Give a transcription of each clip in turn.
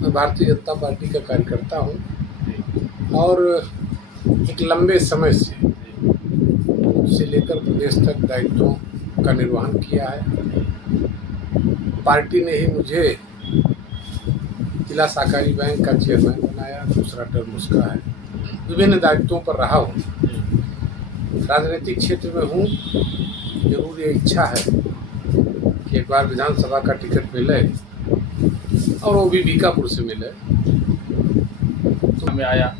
मैं भारतीय जनता पार्टी का कार्यकर्ता हूँ और एक लंबे समय से लेकर प्रदेश तक दायित्वों का निर्वहन किया है। पार्टी ने ही मुझे जिला सहकारी बैंक का चेयरमैन बनाया, दूसरा टर्म उसका है। विभिन्न दायित्वों पर रहा हूँ, राजनीतिक क्षेत्र में हूँ। जरूर ये इच्छा है कि एक बार विधानसभा का टिकट मिले और वो भी बीकापुर से मिले। तो में आया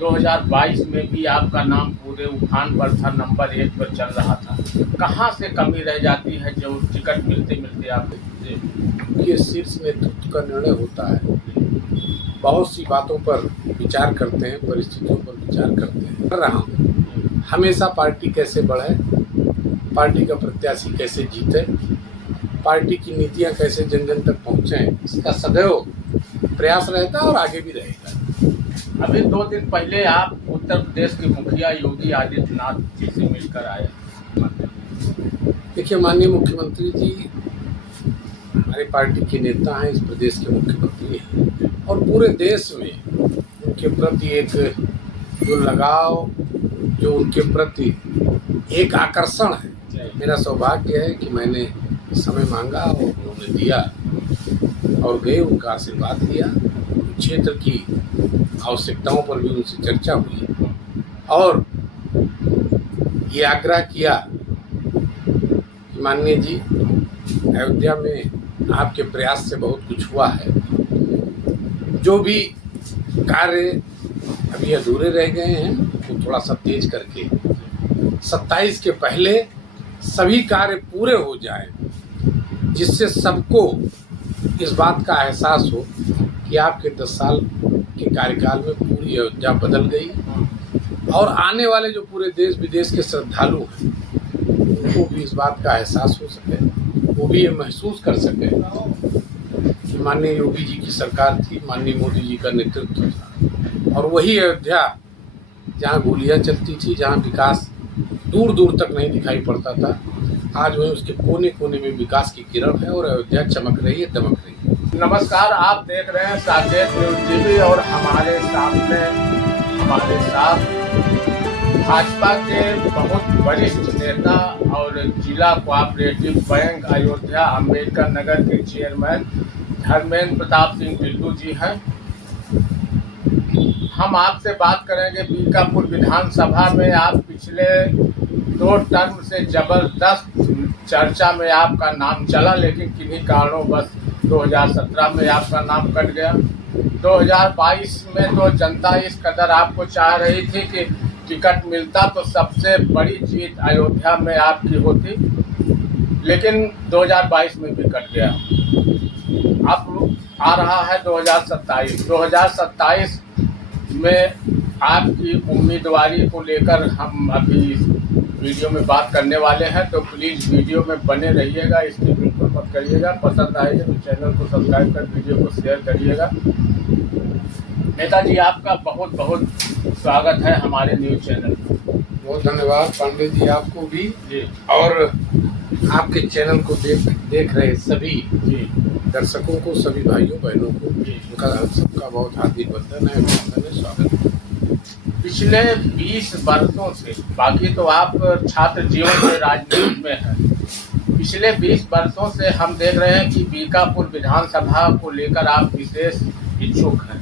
2022 में भी आपका नाम पूरे उफान पर था, नंबर 1 पर चल रहा था। कहाँ से कमी रह जाती है जो टिकट मिलते मिलते आप? ये शीर्ष नेतृत्व का निर्णय होता है। बहुत सी बातों पर विचार करते हैं, परिस्थितियों पर विचार करते हैं। कर रहा हूँ हमेशा पार्टी कैसे बढ़े, पार्टी का प्रत्याशी कैसे जीते, पार्टी की नीतियाँ कैसे जन जन तक पहुँचें, इसका सदैव प्रयास रहता है और आगे भी रहेगा। अभी 2 दिन पहले आप उत्तर प्रदेश के मुखिया योगी आदित्यनाथ जी से मिलकर आए। देखिए, माननीय मुख्यमंत्री जी हमारी पार्टी के नेता हैं, इस प्रदेश के मुख्यमंत्री हैं और पूरे देश में उनके प्रति एक जो लगाव, जो उनके प्रति एक आकर्षण है। मेरा सौभाग्य है कि मैंने समय मांगा और उन्होंने दिया और गए, उनका आशीर्वाद लिया। क्षेत्र की आवश्यकताओं पर भी उनसे चर्चा हुई और ये आग्रह किया कि माननीय जी, अयोध्या में आपके प्रयास से बहुत कुछ हुआ है। जो भी कार्य अभी अधूरे रह गए हैं वो थोड़ा सा तेज करके 27 के पहले सभी कार्य पूरे हो जाएं, जिससे सबको इस बात का एहसास हो कि आपके 10 साल के कार्यकाल में पूरी अयोध्या बदल गई और आने वाले जो पूरे देश विदेश के श्रद्धालु हैं उनको भी इस बात का एहसास हो सके, वो भी ये महसूस कर सके कि माननीय योगी जी की सरकार थी, माननीय मोदी जी का नेतृत्व था और वही अयोध्या जहाँ गोलियाँ चलती थी, जहाँ विकास दूर दूर तक नहीं दिखाई पड़ता था, आज वहीं उसके कोने कोने में विकास की किरण है और अयोध्या चमक रही है, दमक रही है। नमस्कार, आप देख रहे हैं साकेत न्यूज़ टीवी और हमारे सामने हमारे साथ भाजपा के बहुत वरिष्ठ नेता और जिला कोऑपरेटिव बैंक अयोध्या अम्बेडकर नगर के चेयरमैन धर्मेंद्र प्रताप सिंह टिल्लू जी हैं। हम आपसे बात करेंगे बीकापुर विधानसभा में आप पिछले 2 टर्म से जबरदस्त चर्चा में आपका नाम चला, लेकिन किन्हीं कारणों बस 2017 में आपका नाम कट गया। 2022 में तो जनता इस कदर आपको चाह रही थी कि टिकट मिलता तो सबसे बड़ी जीत अयोध्या में आपकी होती, लेकिन 2022 में भी कट गया। अब आ रहा है 2027 में आपकी उम्मीदवारी को लेकर हम अभी वीडियो में बात करने वाले हैं, तो प्लीज़ वीडियो में बने रहिएगा, इसकी बिल्कुल मत करिएगा। पसंद आएगा तो चैनल को सब्सक्राइब कर वीडियो को शेयर करिएगा। नेताजी, आपका बहुत बहुत स्वागत है हमारे न्यूज़ चैनल पर। बहुत धन्यवाद पांडे जी, आपको भी जी, और आपके चैनल को देख रहे सभी जी दर्शकों को, सभी भाइयों बहनों को उनका सबका बहुत हार्दिक वंदन है, अभिनंदन है, स्वागत है। पिछले 20 वर्षों से, बाकी तो आप छात्र जीवन में राजनीति में हैं, पिछले 20 वर्षों से हम देख रहे हैं कि बीकापुर विधानसभा को लेकर आप विशेष इच्छुक हैं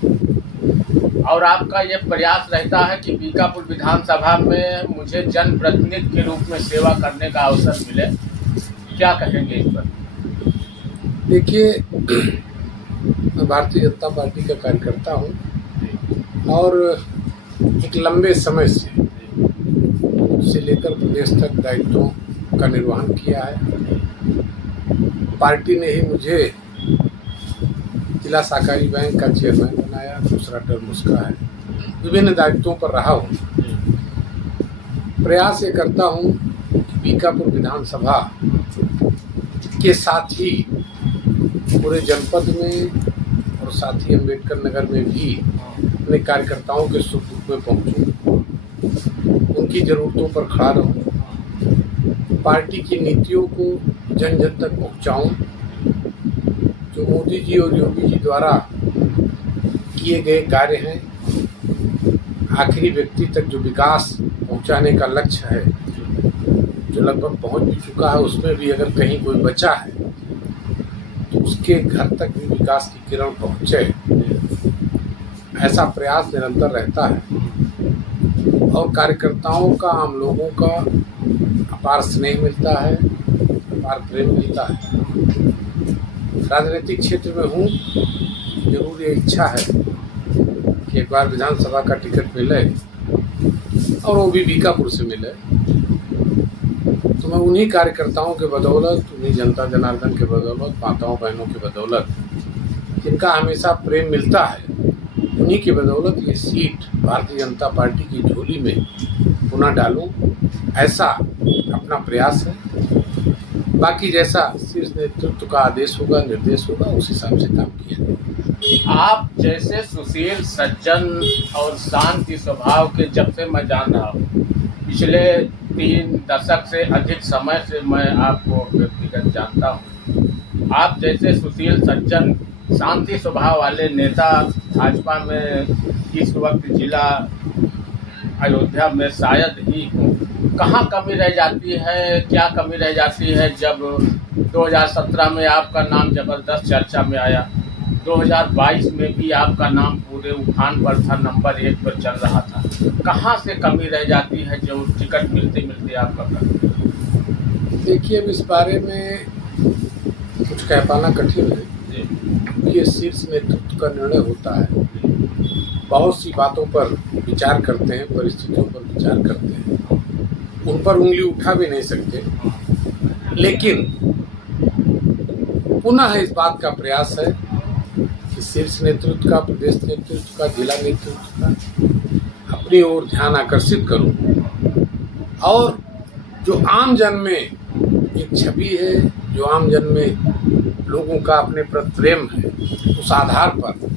और आपका ये प्रयास रहता है कि बीकापुर विधानसभा में मुझे जनप्रतिनिधि के रूप में सेवा करने का अवसर मिले। क्या कहेंगे इस पर? देखिए, मैं भारतीय जनता पार्टी का कार्यकर्ता हूँ और एक लंबे समय से लेकर प्रदेश तक दायित्वों का निर्वहन किया है। पार्टी ने ही मुझे जिला सहकारी बैंक का चेयरमैन बनाया, दूसरा टर्म उसका है। विभिन्न दायित्वों पर रहा हूँ। प्रयास ये करता हूँ कि बीकापुर विधानसभा के साथ ही पूरे जनपद में और साथ ही अम्बेडकर नगर में भी अपने कार्यकर्ताओं के सुख दुख में पहुँचूँ, उनकी ज़रूरतों पर खड़ा रहूँ, पार्टी की नीतियों को जन जन तक पहुँचाऊँ। जो मोदी जी और योगी जी द्वारा किए गए कार्य हैं, आखिरी व्यक्ति तक जो विकास पहुंचाने का लक्ष्य है, जो लगभग पहुंच भी चुका है, उसमें भी अगर कहीं कोई बचा है तो उसके घर तक भी विकास की किरण पहुंचे, ऐसा प्रयास निरंतर रहता है। और कार्यकर्ताओं का, आम लोगों का अपार स्नेह मिलता है, अपार प्रेम मिलता है। राजनीतिक क्षेत्र में हूँ, जरूर ये इच्छा है कि एक बार विधानसभा का टिकट मिले और वो भी बीकापुर से मिले, तो मैं उन्हीं कार्यकर्ताओं के बदौलत, उन्हीं जनता जनार्दन के बदौलत, माताओं बहनों के बदौलत, जिनका हमेशा प्रेम मिलता है, उन्हीं की बदौलत ये सीट भारतीय जनता पार्टी की झोली में पुनः डालूं, ऐसा अपना प्रयास है। बाकी जैसा शीर्ष नेतृत्व का आदेश होगा, निर्देश होगा, उस हिसाब से काम किया जाएगा। आप जैसे सुशील, सज्जन और शांति स्वभाव के, जब से मैं जान रहा हूँ, पिछले 3 दशक से अधिक समय से मैं आपको व्यक्तिगत जानता हूँ। आप जैसे सुशील, सज्जन, शांति स्वभाव वाले नेता भाजपा में इस वक्त जिला अयोध्या में शायद ही हो। कहाँ कमी रह जाती है, क्या कमी रह जाती है? जब 2017 में आपका नाम जबरदस्त चर्चा में आया, 2022 में भी आपका नाम पूरे उफान पर था, नंबर 1 पर चल रहा था। कहाँ से कमी रह जाती है जो टिकट मिलते मिलते आपका कर? देखिए, अब इस बारे में कुछ कह पाना कठिन है। ये शीर्ष नेतृत्व का निर्णय होता है। बहुत सी बातों पर विचार करते हैं, परिस्थितियों पर विचार करते हैं, उन पर उंगली उठा भी नहीं सकते। लेकिन पुनः इस बात का प्रयास है कि शीर्ष नेतृत्व का, प्रदेश नेतृत्व का, जिला नेतृत्व का अपनी ओर ध्यान आकर्षित करूं, और जो आम जन में एक छवि है, जो आम जन में लोगों का अपने प्रति प्रेम है, उस आधार पर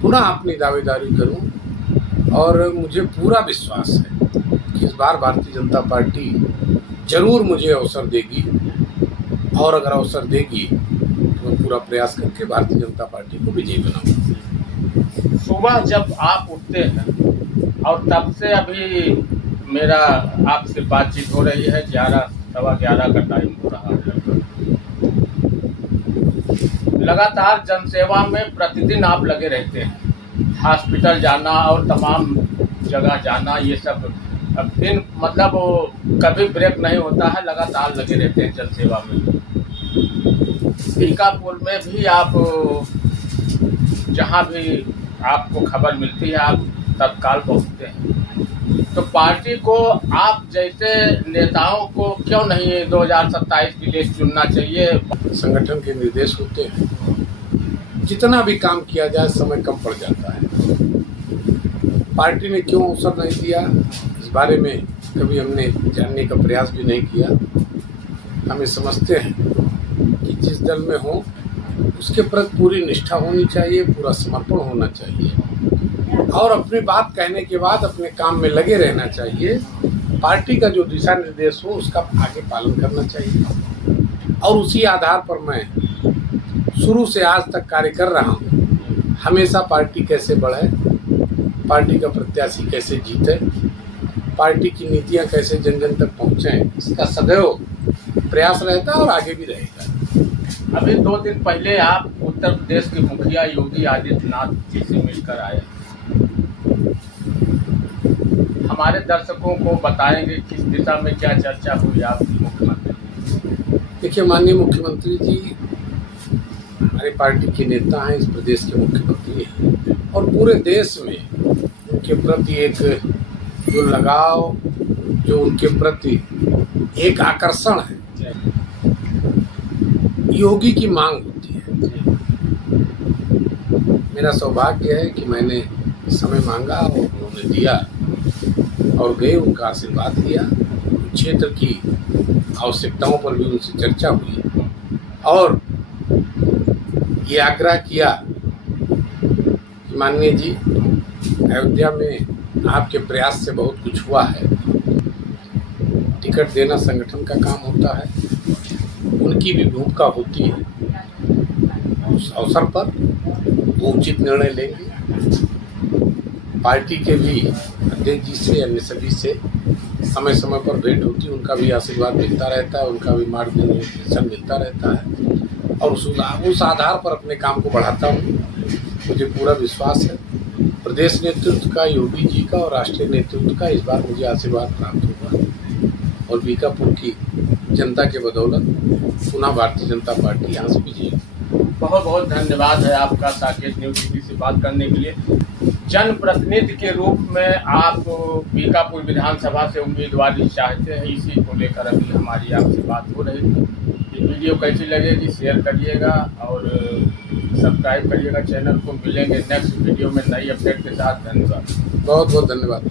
पुनः अपनी दावेदारी करूं। और मुझे पूरा विश्वास है कि इस बार भारतीय जनता पार्टी जरूर मुझे अवसर देगी, और अगर अवसर देगी तो मैं पूरा प्रयास करके भारतीय जनता पार्टी को विजयी बनाऊंगा। सुबह जब आप उठते हैं, और तब से अभी मेरा आपसे बातचीत हो रही है, 11 सवा 11 का टाइम हो रहा है, लगातार जनसेवा में प्रतिदिन आप लगे रहते हैं। हॉस्पिटल जाना और तमाम जगह जाना, ये सब दिन मतलब कभी ब्रेक नहीं होता है, लगातार लगे रहते हैं जनसेवा में। बीकापुर में भी आप जहाँ भी आपको खबर मिलती है, आप तत्काल पहुँचते हैं। तो पार्टी को आप जैसे नेताओं को क्यों नहीं 2027 के लिए चुनना चाहिए? संगठन के निर्देश होते हैं, जितना भी काम किया जाए समय कम पड़ जाता है। पार्टी ने क्यों अवसर नहीं दिया, इस बारे में कभी हमने जानने का प्रयास भी नहीं किया। हमें समझते हैं कि जिस दल में हो उसके प्रति पूरी निष्ठा होनी चाहिए, पूरा समर्पण होना चाहिए, और अपनी बात कहने के बाद अपने काम में लगे रहना चाहिए। पार्टी का जो दिशा निर्देश हो उसका आगे पालन करना चाहिए, और उसी आधार पर मैं शुरू से आज तक कार्य कर रहा हूँ। हमेशा पार्टी कैसे बढ़े, पार्टी का प्रत्याशी कैसे जीते, पार्टी की नीतियाँ कैसे जन जन तक पहुँचें, इसका सदैव प्रयास रहता है और आगे भी रहेगा। अभी 2 दिन पहले आप उत्तर प्रदेश के मुखिया योगी आदित्यनाथ जी से मिलकर आए। हमारे दर्शकों को बताएंगे किस दिशा में क्या चर्चा हुई आपकी मुख्यमंत्री? देखिए, माननीय मुख्यमंत्री जी हमारी पार्टी के नेता हैं, इस प्रदेश के मुख्यमंत्री हैं, और पूरे देश में उनके प्रति एक जो लगाव, जो उनके प्रति एक आकर्षण है, योगी की मांग होती है। मेरा सौभाग्य है कि मैंने समय मांगा और उन्होंने दिया, और गए, उनका आशीर्वाद लिया। क्षेत्र की आवश्यकताओं पर भी उनसे चर्चा हुई, और ये आग्रह किया कि माननीय जी, अयोध्या में आपके प्रयास से बहुत कुछ हुआ है। टिकट देना संगठन का काम होता है, उनकी भी भूमिका होती है। उस अवसर पर वो उचित निर्णय लेंगे, पार्टी के भी अध्यक्ष जी से, अन्य सभी से समय समय पर भेंट होती है, उनका भी आशीर्वाद मिलता रहता है, उनका भी मार्गदर्शन मिलता रहता है और उस आधार पर अपने काम को बढ़ाता हूँ। मुझे पूरा विश्वास है प्रदेश नेतृत्व का, योगी जी का और राष्ट्रीय नेतृत्व का इस बार मुझे आशीर्वाद प्राप्त होगा और बीकापुर की जनता के बदौलत पुनः भारतीय जनता पार्टी यहाँ से विजयी। बहुत बहुत धन्यवाद है आपका साकेत न्यूज़ टीवी से बात करने के लिए। जनप्रतिनिधि के रूप में आप बीकापुर विधानसभा से उम्मीदवारी चाहते हैं, इसी को लेकर अभी हमारी आपसे बात हो रही थी। ये वीडियो कैसी लगेगी शेयर करिएगा और सब्सक्राइब करिएगा चैनल को। मिलेंगे नेक्स्ट वीडियो में नई अपडेट के साथ। धन्यवाद। बहुत बहुत धन्यवाद।